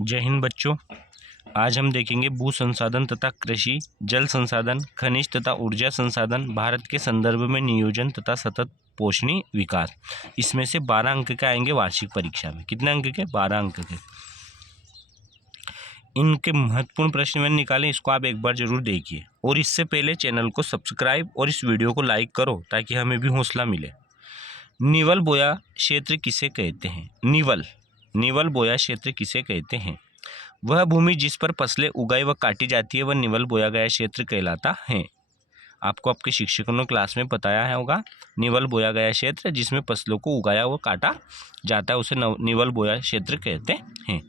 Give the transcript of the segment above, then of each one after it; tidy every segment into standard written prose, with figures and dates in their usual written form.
जय हिंद बच्चों। आज हम देखेंगे भू संसाधन तथा कृषि, जल संसाधन, खनिज तथा ऊर्जा संसाधन, भारत के संदर्भ में नियोजन तथा सतत पोषणीय विकास। इसमें से 12 अंक के आएंगे वार्षिक परीक्षा में। कितने अंक के? 12 अंक के। इनके महत्वपूर्ण प्रश्न मैंने निकाले, इसको आप एक बार जरूर देखिए। और इससे पहले चैनल को सब्सक्राइब और इस वीडियो को लाइक करो ताकि हमें भी हौसला मिले। निवल बोया क्षेत्र किसे कहते हैं? निवल बोया क्षेत्र किसे कहते हैं? वह भूमि जिस पर फसलें उगाई व काटी जाती है वह निवल बोया गया क्षेत्र कहलाता है। आपको आपके शिक्षकों ने क्लास में बताया है होगा। निवल बोया गया क्षेत्र जिसमें फसलों को उगाया व काटा जाता है उसे निवल बोया क्षेत्र कहते हैं।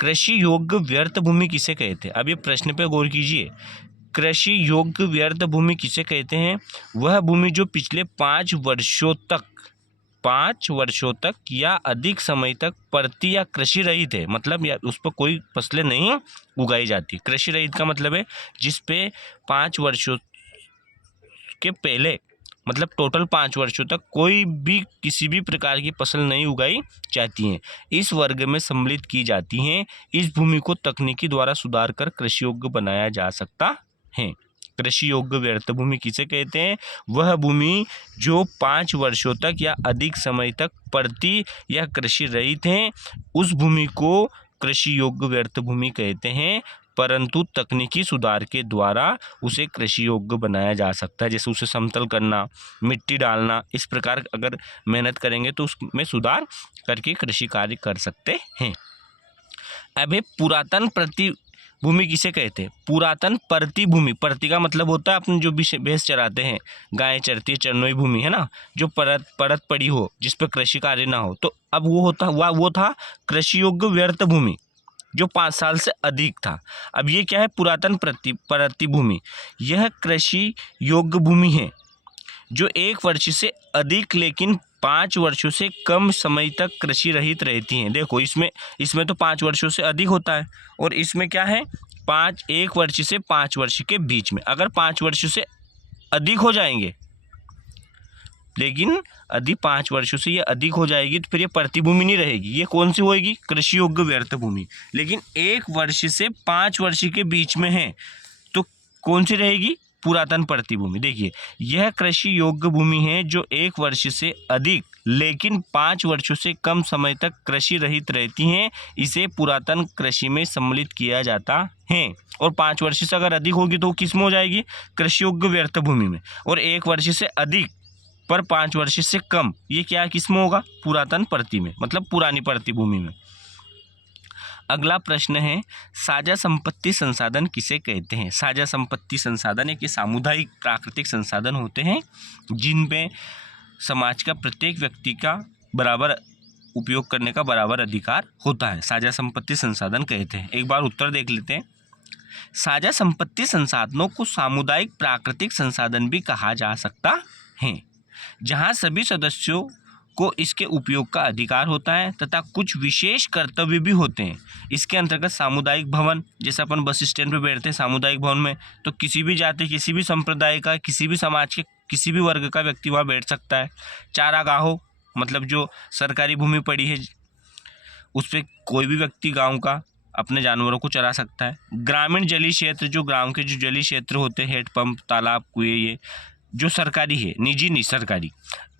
कृषि योग्य व्यर्थ भूमि किसे कहते हैं? अब ये प्रश्न पे गौर कीजिए। कृषि योग्य व्यर्थ भूमि किसे कहते हैं? वह भूमि जो पिछले 5 वर्षों तक या अधिक समय तक परती या कृषि रहित है, मतलब या उस पर कोई फसलें नहीं उगाई जाती। कृषि रहित का मतलब है जिस पे 5 वर्षों के पहले, मतलब टोटल 5 वर्षों तक कोई भी किसी भी प्रकार की फसल नहीं उगाई जाती हैं, इस वर्ग में सम्मिलित की जाती हैं। इस भूमि को तकनीकी द्वारा सुधार कर कृषि योग्य बनाया जा सकता है। कृषि योग्य व्यर्थ भूमि किसे कहते हैं? वह भूमि जो 5 वर्षों तक या अधिक समय तक परती या कृषि रहित है, उस भूमि को कृषि योग्य व्यर्थ भूमि कहते हैं। परंतु तकनीकी सुधार के द्वारा उसे कृषि योग्य बनाया जा सकता है। जैसे उसे समतल करना, मिट्टी डालना, इस प्रकार अगर मेहनत करेंगे तो उसमें सुधार करके कृषि कार्य कर सकते हैं। अब पुरातन प्रति भूमि किसे कहते हैं? पुरातन परती भूमि, परती का मतलब होता है अपने जो भी भैंस चराते हैं, गायें चरती है, चरनोई भूमि है ना, जो परत पड़ी हो जिस पर कृषि कार्य ना हो, तो अब वो था कृषि योग्य व्यर्थ भूमि जो 5 साल से अधिक था। अब ये क्या है? पुरातन परती भूमि। यह कृषि योग्य भूमि है जो 1 वर्ष से अधिक लेकिन 5 वर्षों से कम समय तक कृषि रहित रहती हैं। देखो इसमें तो 5 वर्षों से अधिक होता है और इसमें क्या है? 1 वर्ष से 5 वर्ष के बीच में। अगर 5 वर्ष से अधिक हो जाएंगे, लेकिन यदि 5 वर्षों से ये अधिक हो जाएगी तो फिर ये प्रतिभूमि नहीं रहेगी। ये कौन सी होएगी? कृषि योग्य व्यर्थ भूमि। लेकिन 1 वर्ष से 5 वर्ष के बीच में है तो कौन सी रहेगी? पुरातन प्रतिभूमि। देखिए, यह कृषि योग्य भूमि है जो 1 वर्ष से अधिक लेकिन 5 वर्षों से कम समय तक कृषि रहित रहती हैं, इसे पुरातन कृषि में सम्मिलित किया जाता है। और 5 वर्ष से अगर अधिक होगी तो किस में हो जाएगी? कृषि योग्य व्यर्थ भूमि में। और 1 वर्ष से अधिक पर 5 वर्ष से कम, ये क्या किस में होगा? पुरातन परती में, मतलब पुरानी परती भूमि में। अगला प्रश्न है, साझा संपत्ति संसाधन किसे कहते हैं? साझा संपत्ति संसाधन एक सामुदायिक प्राकृतिक संसाधन होते हैं जिन पे समाज का प्रत्येक व्यक्ति का बराबर उपयोग करने का बराबर अधिकार होता है। साझा संपत्ति संसाधन कहते हैं। एक बार उत्तर देख लेते हैं। साझा संपत्ति संसाधनों को सामुदायिक प्राकृतिक संसाधन भी कहा जा सकता है, जहां सभी सदस्यों को इसके उपयोग का अधिकार होता है तथा कुछ विशेष कर्तव्य भी होते हैं। इसके अंतर्गत सामुदायिक भवन, जैसे अपन बस स्टैंड पर बैठते हैं सामुदायिक भवन में, तो किसी भी जाति, किसी भी संप्रदाय का, किसी भी समाज के, किसी भी वर्ग का व्यक्ति वहाँ बैठ सकता है। चारागाहों, मतलब जो सरकारी भूमि पड़ी है उस पर कोई भी व्यक्ति गाँव का अपने जानवरों को चरा सकता है। ग्रामीण जलीय क्षेत्र, जो गाँव के जो जलीय क्षेत्र होते हैं, हेडपंप, तालाब, कुएं, ये जो सरकारी है, निजी नहीं सरकारी,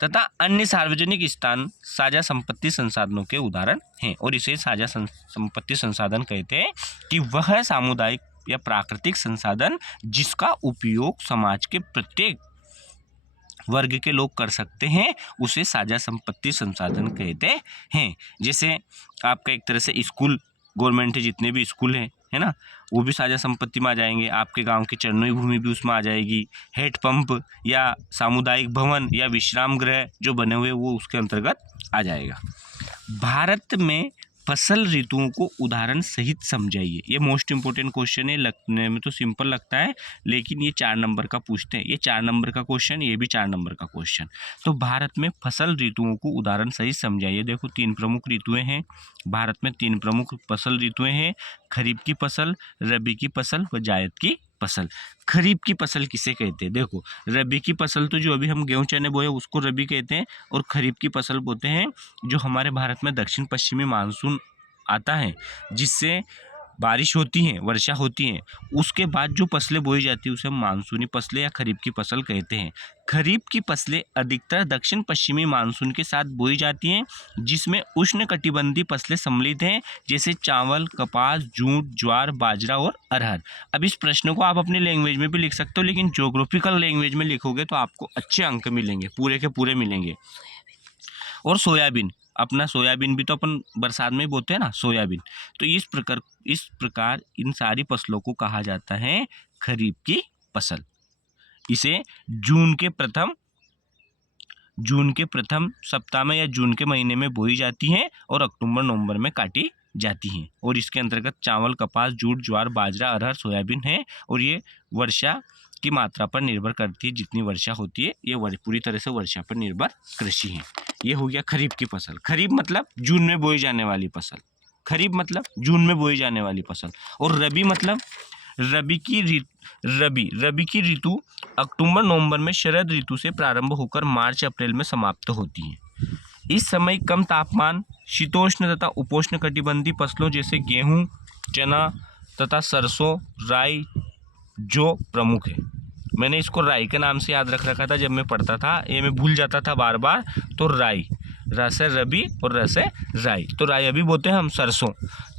तथा अन्य सार्वजनिक स्थान साझा संपत्ति संसाधनों के उदाहरण हैं। और इसे साझा संपत्ति संसाधन कहते हैं कि वह सामुदायिक या प्राकृतिक संसाधन जिसका उपयोग समाज के प्रत्येक वर्ग के लोग कर सकते हैं, उसे साझा संपत्ति संसाधन कहते हैं। जैसे आपका एक तरह से स्कूल, गवर्नमेंट के जितने भी स्कूल हैं, है ना, वो भी साझा संपत्ति में आ जाएंगे। आपके गांव की चरनोई भूमि भी उसमें आ जाएगी। हेडपंप या सामुदायिक भवन या विश्राम गृह जो बने हुए वो उसके अंतर्गत आ जाएगा। भारत में फसल ऋतुओं को उदाहरण सहित समझाइए। ये मोस्ट इंपोर्टेंट क्वेश्चन है। लगने में तो सिंपल लगता है लेकिन ये 4 नंबर का पूछते हैं। ये 4 नंबर का क्वेश्चन, ये भी 4 नंबर का क्वेश्चन। तो भारत में फसल ऋतुओं को उदाहरण सहित समझाइए। देखो 3 प्रमुख ऋतुएं हैं भारत में। 3 प्रमुख फसल ऋतुएं हैं, खरीफ की फसल, रबी की फसल व जायद की फसल। खरीफ की फसल किसे कहते हैं? देखो, रबी की फसल तो जो अभी हम गेहूं चने बोए उसको रबी कहते हैं, और खरीफ की फसल बोते हैं जो हमारे भारत में दक्षिण पश्चिमी मानसून आता है जिससे बारिश होती है, वर्षा होती है, उसके बाद जो फसलें बोई जाती है उसे हम मानसूनी फसलें या खरीफ की फसल कहते हैं। खरीफ की फसलें अधिकतर दक्षिण पश्चिमी मानसून के साथ बोई जाती हैं, जिसमें उष्णकटिबंधीय फसलें सम्मिलित हैं, जैसे चावल, कपास, जूट, ज्वार, बाजरा और अरहर। अब इस प्रश्न को आप अपनी लैंग्वेज में भी लिख सकते हो, लेकिन ज्योग्राफिकल लैंग्वेज में लिखोगे तो आपको अच्छे अंक मिलेंगे, पूरे के पूरे मिलेंगे। और सोयाबीन, अपना सोयाबीन भी तो अपन बरसात में ही बोते हैं ना, सोयाबीन। तो इस प्रकार इन सारी फसलों को कहा जाता है खरीफ की फसल। इसे जून के प्रथम सप्ताह में या जून के महीने में बोई जाती हैं और अक्टूबर नवंबर में काटी जाती हैं। और इसके अंतर्गत चावल, कपास, जूट, ज्वार, बाजरा, अरहर, सोयाबीन है। और ये वर्षा की मात्रा पर निर्भर करती है, जितनी वर्षा होती है ये पूरी तरह से वर्षा पर निर्भर कृषि है। ये हो गया खरीफ की फसल। खरीफ मतलब जून में बोई जाने वाली फसल। खरीफ मतलब जून में बोई जाने वाली फसल। और रबी मतलब रबी की ऋतु अक्टूबर नवंबर में शरद ऋतु से प्रारंभ होकर मार्च अप्रैल में समाप्त होती है। इस समय कम तापमान, शीतोष्ण तथा उपोष्ण कटिबंधीय फसलों जैसे गेहूं, चना तथा सरसों, राई, जो प्रमुख है। मैंने इसको राई के नाम से याद रख रखा था जब मैं पढ़ता था, ये मैं भूल जाता था बार बार। तो राई, रस है रबी और रस है राई, तो राई अभी बोलते हैं हम सरसों।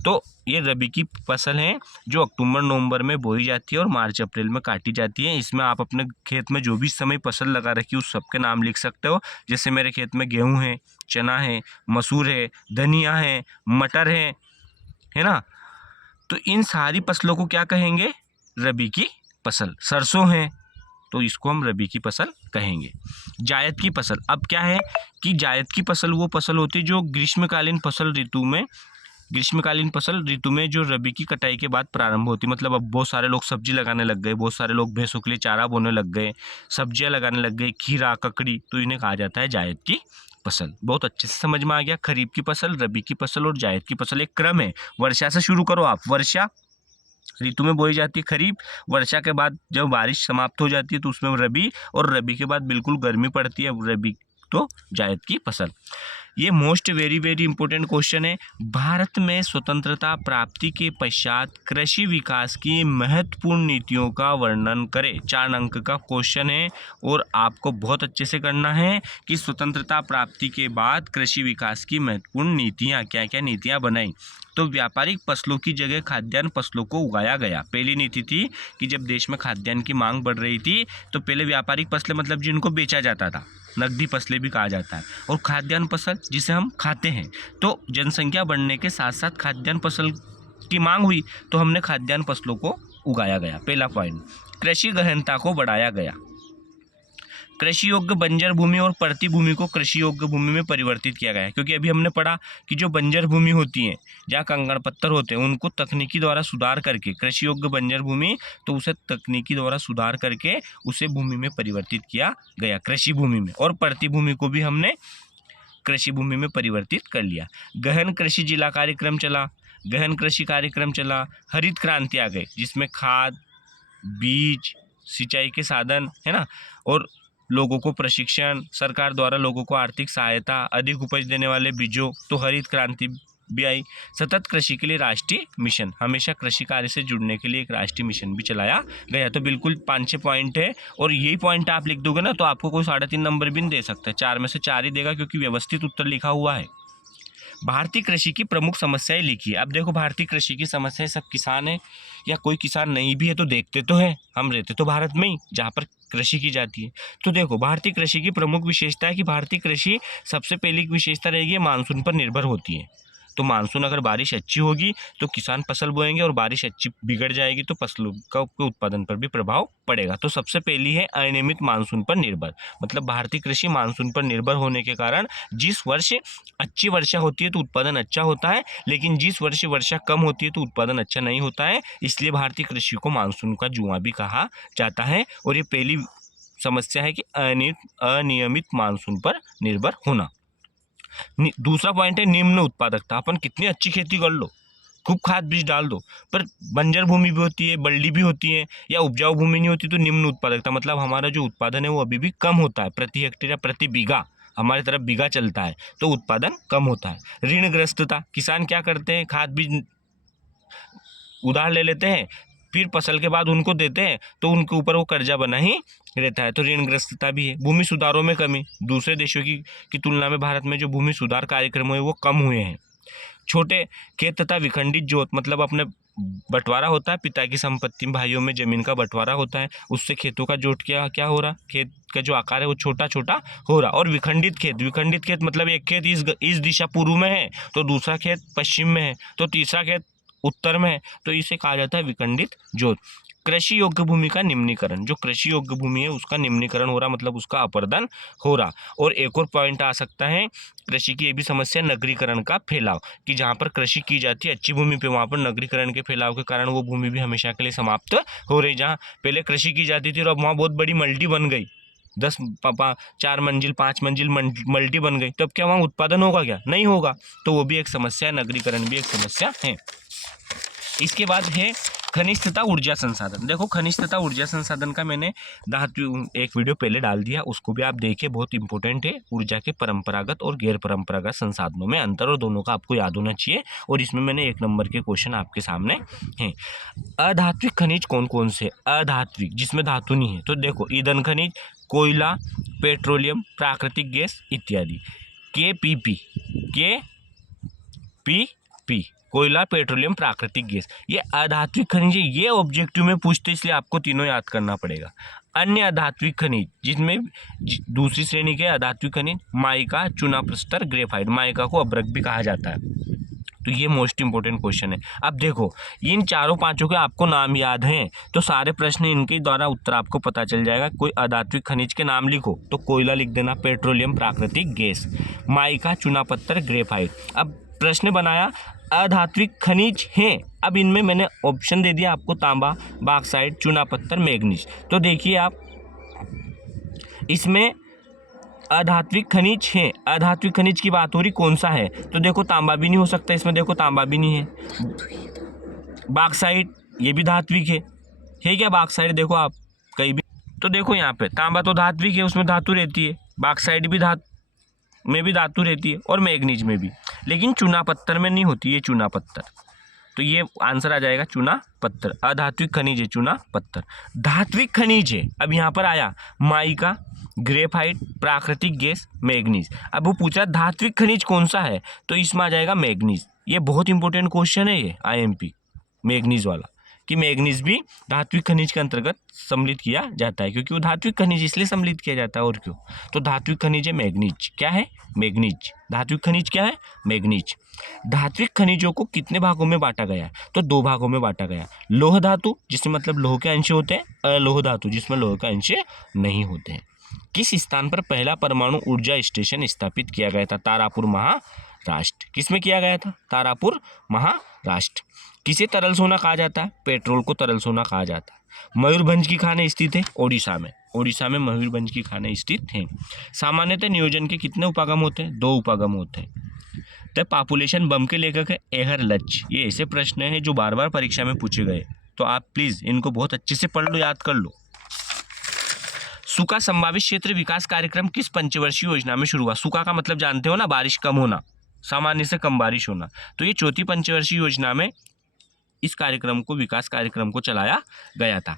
तो ये रबी की फसल है जो अक्टूबर नवंबर में बोई जाती है और मार्च अप्रैल में काटी जाती है। इसमें आप अपने खेत में जो भी समय फसल लगा रखी है उस सबके नाम लिख सकते हो। जैसे मेरे खेत में गेहूँ है, चना है, मसूर है, धनिया है, मटर है ना। तो इन सारी फसलों को क्या कहेंगे? रबी की फसल। सरसों है तो इसको हम रबी की फसल कहेंगे। जायद की फसल, अब क्या है कि जायद की फसल वो फसल होती है जो ग्रीष्मकालीन फसल ऋतु में जो रबी की कटाई के बाद प्रारंभ होती है। मतलब अब बहुत सारे लोग सब्जी लगाने लग गए, बहुत सारे लोग भैंसों के लिए चारा बोने लग गए, सब्जियां लगाने लग गए, खीरा, ककड़ी, तो इन्हें कहा जाता है जायद की फसल। बहुत अच्छे से समझ में आ गया। खरीफ की फसल, रबी की फसल और जायद की फसल एक क्रम है। वर्षा से शुरू करो आप। वर्षा ऋतु में बोई जाती है खरीफ, वर्षा के बाद जब बारिश समाप्त हो जाती है तो उसमें रबी, और रबी के बाद बिल्कुल गर्मी पड़ती है रबी तो जायद की फसल। ये most very very important question है। भारत में स्वतंत्रता प्राप्ति के पश्चात कृषि विकास की महत्वपूर्ण नीतियों का वर्णन करें। 4 अंक का क्वेश्चन है और आपको बहुत अच्छे से करना है कि स्वतंत्रता प्राप्ति के बाद कृषि विकास की महत्वपूर्ण नीतियाँ, क्या क्या नीतियाँ बनाई। तो व्यापारिक फसलों की जगह खाद्यान्न फसलों को उगाया गया। पहली नीति थी कि जब देश में खाद्यान्न की मांग बढ़ रही थी तो पहले व्यापारिक फसलें मतलब जिनको बेचा जाता था, नकदी फसलें भी कहा जाता है, और खाद्यान्न फसल जिसे हम खाते हैं। तो जनसंख्या बढ़ने के साथ साथ खाद्यान्न फसल की मांग हुई तो हमने खाद्यान्न फसलों को उगाया गया। पहला पॉइंट। कृषि गहनता को बढ़ाया गया। कृषि योग्य बंजर भूमि और परती भूमि को कृषि योग्य भूमि में परिवर्तित किया गया है। क्योंकि अभी हमने पढ़ा कि जो बंजर भूमि होती है, जहाँ कंकड़ पत्थर होते हैं, उनको तकनीकी द्वारा सुधार करके कृषि योग्य बंजर भूमि, तो उसे तकनीकी द्वारा सुधार करके उसे भूमि में परिवर्तित किया गया, कृषि भूमि में। और परती भूमि को भी हमने कृषि भूमि में परिवर्तित कर लिया। गहन कृषि जिला कार्यक्रम चला, गहन कृषि कार्यक्रम चला। हरित क्रांति आ गई जिसमें खाद, बीज, सिंचाई के साधन है ना, और लोगों को प्रशिक्षण, सरकार द्वारा लोगों को आर्थिक सहायता, अधिक उपज देने वाले बीजों, तो हरित क्रांति भी आई। सतत कृषि के लिए राष्ट्रीय मिशन, हमेशा कृषि कार्य से जुड़ने के लिए एक राष्ट्रीय मिशन भी चलाया गया। तो बिल्कुल 5-6 पॉइंट है और यही पॉइंट आप लिख दोगे ना तो आपको कोई 3.5 नंबर भी नहीं दे सकता है, 4 में से 4 ही देगा क्योंकि व्यवस्थित उत्तर लिखा हुआ है। भारतीय कृषि की प्रमुख समस्याएं लिखिए। अब देखो भारतीय कृषि की समस्याएं, सब किसान है या कोई किसान नहीं भी है तो देखते तो हैं, हम रहते तो भारत में ही जहाँ पर कृषि की जाती है। तो देखो भारतीय कृषि की प्रमुख विशेषता है कि भारतीय कृषि सबसे पहली विशेषता रहेगी मानसून पर निर्भर होती है। तो मानसून अगर बारिश अच्छी होगी तो किसान फसल बोएंगे, और बारिश अच्छी बिगड़ जाएगी तो फसलों का उत्पादन पर भी प्रभाव पड़ेगा। तो सबसे पहली है अनियमित मानसून पर निर्भर, मतलब भारतीय कृषि मानसून पर निर्भर होने के कारण जिस वर्ष अच्छी वर्षा होती है तो उत्पादन अच्छा होता है, लेकिन जिस वर्ष वर्षा कम होती है तो उत्पादन अच्छा नहीं होता है। इसलिए भारतीय कृषि को मानसून का जुआ भी कहा जाता है। और ये पहली समस्या है कि अनियमित मानसून पर निर्भर होना। दूसरा पॉइंट है निम्न उत्पादकता। अपन कितनी अच्छी खेती कर लो, खूब खाद बीज डाल दो, पर बंजर भूमि भी होती है, बल्डी भी होती है, या उपजाऊ भूमि नहीं होती तो निम्न उत्पादकता, मतलब हमारा जो उत्पादन है वो अभी भी कम होता है प्रति हेक्टेयर या प्रति बीघा। हमारी तरफ बीघा चलता है तो उत्पादन कम होता है। ऋणग्रस्तता, किसान क्या करते हैं, खाद बीज उधार ले लेते हैं, फिर फसल के बाद उनको देते हैं तो उनके ऊपर वो कर्जा बना ही रहता है, तो ऋणग्रस्तता भी है। भूमि सुधारों में कमी, दूसरे देशों की तुलना में भारत में जो भूमि सुधार कार्यक्रम हुए वो कम हुए हैं। छोटे खेत तथा विखंडित जोत, मतलब अपने बंटवारा होता है, पिता की संपत्ति में भाइयों में जमीन का बंटवारा होता है, उससे खेतों का जोट क्या क्या हो रहा, खेत का जो आकार है वो छोटा छोटा हो रहा। और विखंडित खेत मतलब एक खेत इस दिशा पूर्व में है तो दूसरा खेत पश्चिम में है तो तीसरा खेत उत्तर में है, तो इसे कहा जाता है विखंडित जोत। कृषि योग्य भूमि का निम्नीकरण, जो कृषि योग्य भूमि है उसका निम्नीकरण हो रहा, मतलब उसका अपर्दन हो रहा। और एक और पॉइंट आ सकता है कृषि की ये भी समस्या, नगरीकरण का फैलाव, कि जहाँ पर कृषि की जाती है अच्छी भूमि पे वहाँ पर नगरीकरण के फैलाव के कारण वो भूमि भी हमेशा के लिए समाप्त हो रही। जहाँ पहले कृषि की जाती थी और अब वहाँ बहुत बड़ी मल्टी बन गई, 4 मंजिल 5 मंजिल मल्टी बन गई, तब क्या वहाँ उत्पादन होगा, क्या नहीं होगा, तो वो भी एक समस्या है, नगरीकरण भी एक समस्या है। इसके बाद है खनिज तथा ऊर्जा संसाधन। देखो खनिज तथा ऊर्जा संसाधन का मैंने एक वीडियो पहले डाल दिया, उसको भी आप देखिए, बहुत इंपॉर्टेंट है। ऊर्जा के परंपरागत और गैर परंपरागत संसाधनों में अंतर और दोनों का आपको याद होना चाहिए, और इसमें मैंने 1 नंबर के क्वेश्चन आपके सामने हैं। अधात्विक खनिज कौन कौन से, अधात्विक जिसमें धातु नहीं है, तो देखो ईंधन खनिज, कोयला, पेट्रोलियम, प्राकृतिक गैस इत्यादि। KPP कोयला, पेट्रोलियम, प्राकृतिक गैस, ये अधात्विक खनिज है। ये ऑब्जेक्टिव में पूछते इसलिए आपको तीनों याद करना पड़ेगा। अन्य अधात्विक खनिज, जिसमें दूसरी श्रेणी के अधात्विक खनिज, माइका, चूना प्रस्तर, ग्रेफाइट, माइका को अभ्रक भी कहा जाता है, तो ये मोस्ट इंपॉर्टेंट क्वेश्चन है। अब देखो इन चारों पांचों के आपको नाम याद हैं तो सारे प्रश्न इनके द्वारा उत्तर आपको पता चल जाएगा। कोई अधात्विक खनिज के नाम लिखो तो कोयला लिख देना, पेट्रोलियम, प्राकृतिक गैस, माइका, चूना पत्थर, ग्रेफाइट। अब प्रश्न बनाया अधात्विक खनिज हैं, अब इनमें मैंने ऑप्शन दे दिया आपको, तांबा, बॉक्साइट, चूना पत्थर, मैग्नीज। तो देखिए आप इसमें अधात्विक खनिज है, अधात्विक खनिज की बात हो रही, कौन सा है, तो देखो तांबा भी नहीं हो सकता इसमें, देखो तांबा भी नहीं है। बॉक्साइट ये भी धात्विक है क्या बॉक्साइट, देखो आप कहीं भी, तो देखो यहाँ पे तांबा तो धात्विक है, उसमें धातु रहती है, बॉक्साइट भी में भी धातु रहती है, और मैग्नीज में भी, लेकिन चूना पत्थर में नहीं होती, ये चूना पत्थर, तो ये आंसर आ जाएगा चूना पत्थर। अधात्विक खनिज है चूना पत्थर। धात्विक खनिज है, अब यहाँ पर आया माइका, ग्रेफाइट, प्राकृतिक गैस, मैग्नीज। अब वो पूछा धात्विक खनिज कौन सा है, तो इसमें आ जाएगा मैग्नीज। ये बहुत इंपॉर्टेंट क्वेश्चन है ये IMP मैग्नीज वाला, कि मैग्नीज भी धात्विक खनिज के अंतर्गत सम्मिलित किया जाता है, क्योंकि वो धात्विक खनिज इसलिए सम्मिलित किया जाता है, और क्यों, तो धात्विक खनिज है मैग्नीज। क्या है, मैग्नीज। धात्विक खनिज क्या है, मैग्नीज। धात्विक खनिजों को कितने भागों में बांटा गया है, तो 2 भागों में बांटा गया। लोह धातु जिसमें मतलब लोह के अंश होते हैं, अलोह धातु जिसमें लोह के अंश नहीं होते हैं। किस स्थान पर पहला परमाणु ऊर्जा स्टेशन स्थापित किया गया था, तारापुर महाराष्ट्र। किसमें किया गया था, तारापुर महाराष्ट्र। किसे तरल सोना कहा जाता है, पेट्रोल को तरल सोना कहा जाता है। मयूरभंज की खानें स्थित है ओडिशा में, ओडिशा में मयूरभंज की खानें स्थित हैं। सामान्यतः नियोजन के कितने उपागम होते हैं, 2 उपागम होते हैं। द पॉपुलेशन बम के लेखक है एहर लच। ये ऐसे प्रश्न हैं जो बार बार परीक्षा में पूछे गए, तो आप प्लीज इनको बहुत अच्छे से पढ़ लो, याद कर लो। सूखा संभावित क्षेत्र विकास कार्यक्रम किस पंचवर्षीय योजना में शुरू हुआ। सूखा का मतलब जानते हो ना, बारिश कम होना, सामान्य से कम बारिश होना, तो ये चौथी पंचवर्षीय योजना में इस कार्यक्रम को, विकास कार्यक्रम को चलाया गया था।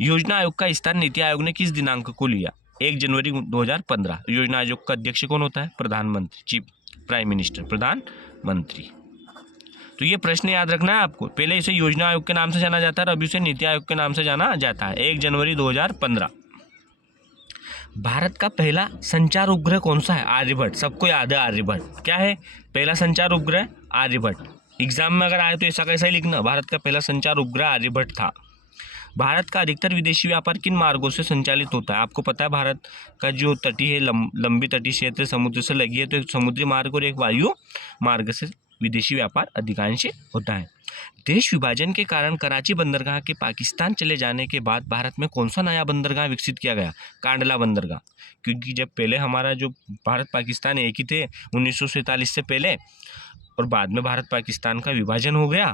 योजना आयोग का स्थान नीति आयोग ने किस दिनांक को लिया, 1 जनवरी 2015। योजना आयोग का अध्यक्ष कौन होता है, प्रधानमंत्री, चीफ प्राइम मिनिस्टर, प्रधानमंत्री। तो ये प्रश्न याद रखना है आपको, पहले इसे योजना आयोग के नाम से जाना जाता है, अभी इसे नीति आयोग के नाम से जाना जाता है। 1 जनवरी 2015। भारत का पहला संचार उपग्रह कौन सा है, आर्यभट्ट। सबको याद है आर्यभट्ट। क्या है पहला संचार उपग्रह, आर्यभट्ट। एग्जाम में अगर आए तो ऐसा कैसा ही लिखना, भारत का पहला संचार उपग्रह आर्यभट्ट था। भारत का अधिकतर विदेशी व्यापार किन मार्गों से संचालित होता है। आपको पता है भारत का जो तटीय है, लंबी तटीय क्षेत्र समुद्र से लगी है, तो एक समुद्री मार्ग और एक वायु मार्ग से विदेशी व्यापार अधिकांश होता है। देश विभाजन के कारण कराची बंदरगाह के पाकिस्तान चले जाने के बाद भारत में कौन सा नया बंदरगाह विकसित किया गया, कांडला बंदरगाह। क्योंकि जब पहले हमारा जो भारत पाकिस्तान एक ही थे 1947 से पहले, और बाद में भारत पाकिस्तान का विभाजन हो गया,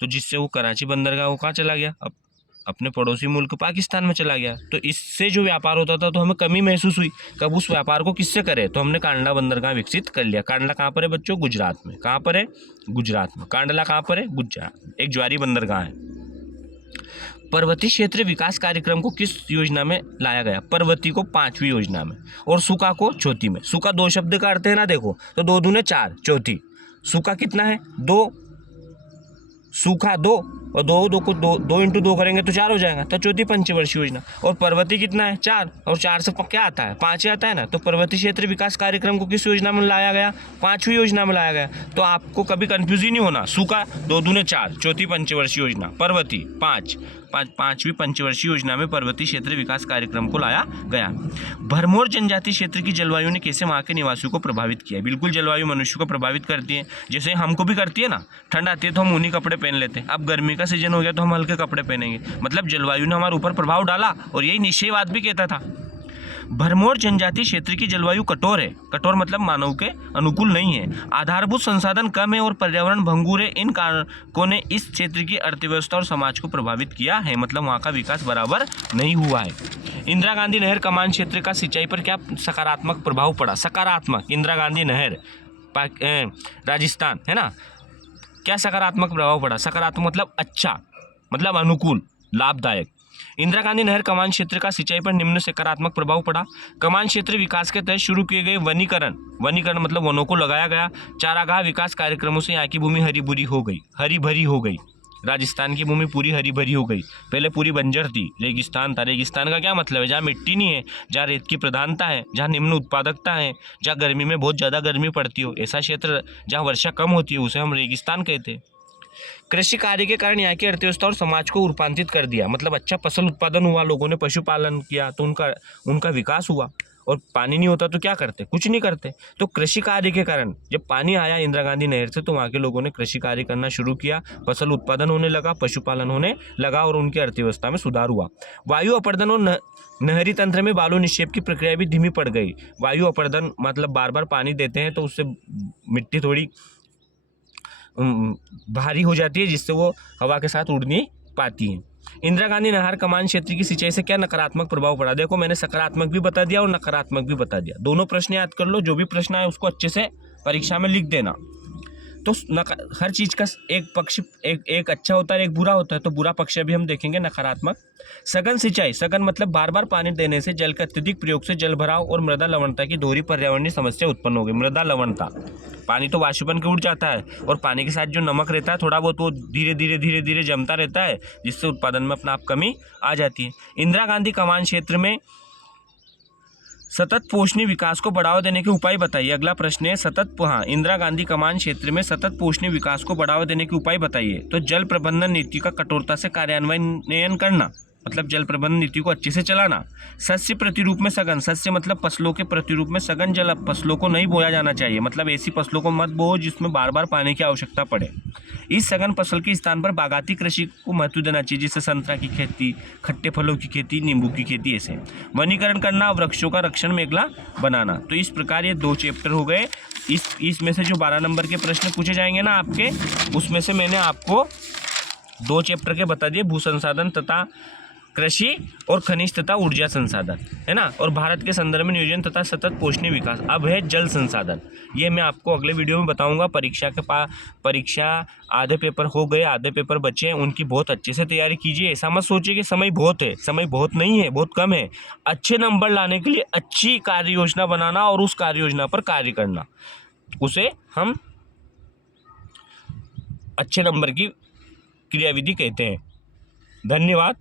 तो जिससे वो कराची बंदरगाह वो कहाँ चला गया, अब अपने पड़ोसी मुल्क पाकिस्तान में चला गया। तो इससे जो व्यापार होता था तो हमें कमी महसूस हुई। कब उस व्यापार को किससे करें, तो हमने कांडला बंदरगाह विकसित कर लिया। कांडला कहाँ पर है बच्चों, गुजरात में। कहाँ पर है, गुजरात में। कांडला कहाँ पर है, गुजरात, एक ज्वारी बंदरगाह है। पर्वतीय क्षेत्र विकास कार्यक्रम को किस योजना में लाया गया, पर्वती को 5वीं योजना में और सूखा को चौथी में। सूखा 2 शब्द का अर्थ है ना, देखो तो 2 दूने 4, चौथी। सूखा कितना है 2, सूखा 2 और 2 को 2 इंटू 2 करेंगे तो 4 हो जाएगा, तो चौथी पंचवर्षीय योजना। और पर्वतीय कितना है 4, और 4 से क्या आता है 5 आता है ना। तो पर्वतीय क्षेत्र विकास कार्यक्रम को किस योजना में लाया गया, 5वीं योजना में लाया गया। तो आपको कभी कंफ्यूज ही नहीं होना। सूखा 2 दूने 4, चौथी पंचवर्षीय योजना। पर्वतीय 5वीं पंचवर्षीय योजना में पर्वतीय क्षेत्र विकास कार्यक्रम को लाया गया। भरमौर जनजाति क्षेत्र की जलवायु ने कैसे वहाँ के निवासियों को प्रभावित किया। बिल्कुल जलवायु मनुष्य को प्रभावित करती है, जैसे हमको भी करती है ना। ठंड आती है तो हम ऊनी कपड़े पहन लेते हैं, अब गर्मी का सीजन हो गया तो हम हल्के कपड़े पहनेंगे। मतलब जलवायु ने हमारे ऊपर प्रभाव डाला, और यही निश्चयवाद भी कहता था। भरमौर जनजाति क्षेत्र की जलवायु कठोर है। कठोर मतलब मानव के अनुकूल नहीं है। आधारभूत संसाधन कम है और पर्यावरण भंगुर है। इन कारकों ने इस क्षेत्र की अर्थव्यवस्था और समाज को प्रभावित किया है। मतलब वहाँ का विकास बराबर नहीं हुआ है। इंदिरा गांधी नहर कमान क्षेत्र का सिंचाई पर क्या सकारात्मक प्रभाव पड़ा, सकारात्मक। इंदिरा गांधी नहर राजस्थान है ना, क्या सकारात्मक प्रभाव पड़ा, सकारात्मक मतलब अच्छा, मतलब अनुकूल, लाभदायक। इंदिरा गांधी नहर कमान क्षेत्र का सिंचाई पर निम्न सकारात्मक प्रभाव पड़ा। कमान क्षेत्र विकास के तहत शुरू किए गए वनीकरण मतलब वनों को लगाया गया। चारागाह विकास कार्यक्रमों से यहाँ की भूमि हरी भरी हो गई। राजस्थान की भूमि पूरी हरी भरी हो गई। पहले पूरी बंजर थी, रेगिस्तान था। रेगिस्तान का क्या मतलब है, जहाँ मिट्टी नहीं है, जहाँ रेत की प्रधानता है, जहाँ निम्न उत्पादकता है, जहाँ गर्मी में बहुत ज़्यादा गर्मी पड़ती हो, ऐसा क्षेत्र जहाँ वर्षा कम होती है उसे हम रेगिस्तान कहते हैं। कृषि कार्य के कारण यहाँ की अर्थव्यवस्था और समाज को रूपांतरित कर दिया। मतलब अच्छा फसल उत्पादन हुआ, लोगों ने पशुपालन किया तो उनका विकास हुआ। और पानी नहीं होता तो क्या करते, कुछ नहीं करते। तो कृषि कार्य के कारण जब पानी आया इंदिरा गांधी नहर से, तो वहाँ के लोगों ने कृषि कार्य करना शुरू किया, फसल उत्पादन होने लगा, पशुपालन होने लगा और उनकी अर्थव्यवस्था में सुधार हुआ। वायु अपर्दन और नहरी तंत्र में बालू निक्षेप की प्रक्रिया भी धीमी पड़ गई। वायु अपर्दन मतलब बार बार पानी देते हैं तो उससे मिट्टी थोड़ी भारी हो जाती है, जिससे वो हवा के साथ उड़ नहीं पाती है। इंदिरा गांधी नहर कमान क्षेत्र की सिंचाई से क्या नकारात्मक प्रभाव पड़ा। देखो मैंने सकारात्मक भी बता दिया और नकारात्मक भी बता दिया। दोनों प्रश्न याद कर लो, जो भी प्रश्न आए उसको अच्छे से परीक्षा में लिख देना। तो हर चीज़ का एक पक्ष एक अच्छा होता है, एक बुरा होता है। तो बुरा पक्ष भी हम देखेंगे, नकारात्मक। सघन सिंचाई, सघन मतलब बार बार पानी देने से जल के अत्यधिक प्रयोग से जल भराव और मृदा लवणता की दोहरी पर्यावरणीय समस्या उत्पन्न हो गई। मृदा लवणता, पानी तो वाष्पन के उड़ जाता है और पानी के साथ जो नमक रहता है थोड़ा बहुत, वो धीरे धीरे जमता रहता है, जिससे उत्पादन में अपना आप कमी आ जाती है। इंदिरा गांधी कमान क्षेत्र में सतत पोषणीय विकास को बढ़ावा देने के उपाय बताइए। अगला प्रश्न है इंदिरा गांधी कमान क्षेत्र में सतत पोषणीय विकास को बढ़ावा देने के उपाय बताइए। तो जल प्रबंधन नीति का कठोरता से कार्यान्वयन करना, मतलब जल प्रबंधन नीति को अच्छे से चलाना। शस्य प्रतिरूप में सघन, शस्य मतलब फसलों के प्रतिरूप में सघन जल फसलों को नहीं बोया जाना चाहिए। मतलब ऐसी फसलों को मत बोओ जिसमें बार बार पानी की आवश्यकता पड़े। इस सघन फसल के स्थान पर बागाती कृषि को महत्व देना चाहिए, जैसे संतरा की खेती, खट्टे फलों की खेती, नींबू की खेती। ऐसे वनीकरण करना, वृक्षों का रक्षण मेखला बनाना। तो इस प्रकार ये 2 चैप्टर हो गए। इसमें से जो 12 नंबर के प्रश्न पूछे जाएंगे ना आपके, उसमें से मैंने आपको 2 चैप्टर के बता दिए, भू संसाधन तथा कृषि और खनिज तथा ऊर्जा संसाधन, है ना। और भारत के संदर्भ में नियोजन तथा सतत पोषणीय विकास। अब है जल संसाधन, ये मैं आपको अगले वीडियो में बताऊंगा। परीक्षा आधे पेपर हो गए, आधे पेपर बचे हैं, उनकी बहुत अच्छे से तैयारी कीजिए। ऐसा मत सोचिए कि समय बहुत है, समय बहुत नहीं है, बहुत कम है। अच्छे नंबर लाने के लिए अच्छी कार्य योजना बनाना और उस कार्य योजना पर कार्य करना, उसे हम अच्छे नंबर की क्रियाविधि कहते हैं। धन्यवाद।